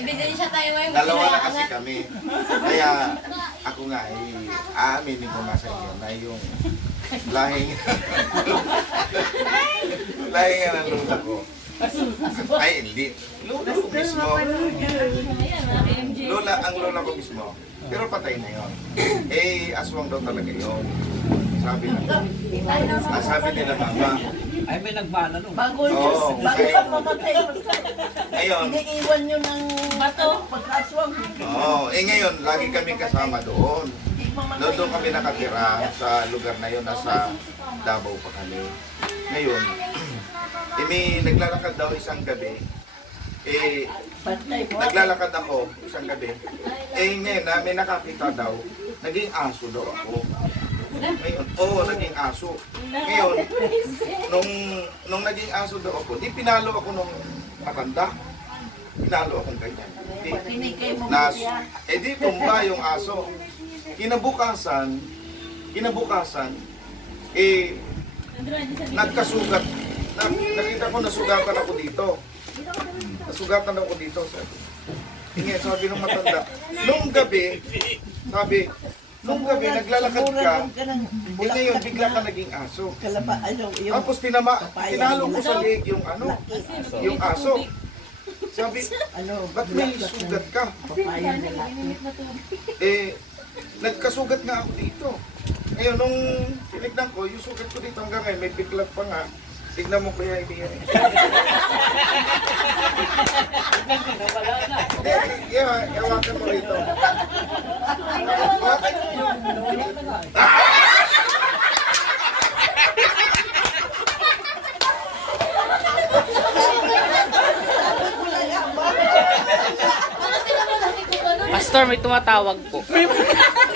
ebidensya tayo ngayon. Dalawa na kasi kami. Kaya ako nga aaminin ko nga sa inyo na yung lahing lahing nga ng lula ko. Ay, hindi. Lula ko mismo. Ang lula ko mismo. Pero patay na yun. Aswang daw talaga yun. Sabi nila mama. Ay, may nagmana no. Bago ka mamatay. Ngayon. Iniiwan nyo ng bato pagkaswang. Ngayon, lagi kami kasama doon. Doon kami nakatira sa lugar na yun, nasa Davao pa kami. Ngayon, may naglalakad daw isang gabi. Naglalakad ako isang gabi. Ngayon, may nakakita daw, naging aso daw ako. Ngayon, naging aso. Ngayon, nung naging aso daw ako, di pinalo ako nung matanda. Pinalo akong ganyan. Di tumba yung aso. Kinabukasan, nagkasugat. Nakita ko nasugatan ako dito. Nasugatan ako dito. Sabi ng matanda. Nung gabi, naglalakad ka, ngayon, bigla ka naging aso. Tapos tinalo ko sa leg yung aso. Sabi, ba't may sugat ka? Nagkasugat nga ako dito. Ngayon, nung tinignan ko, yung sugat ko dito hanggang ngayon, may biglag pa nga. Tignan mo kaya hindi yan. Ewakan mo rito. Pastor, may tumatawag po.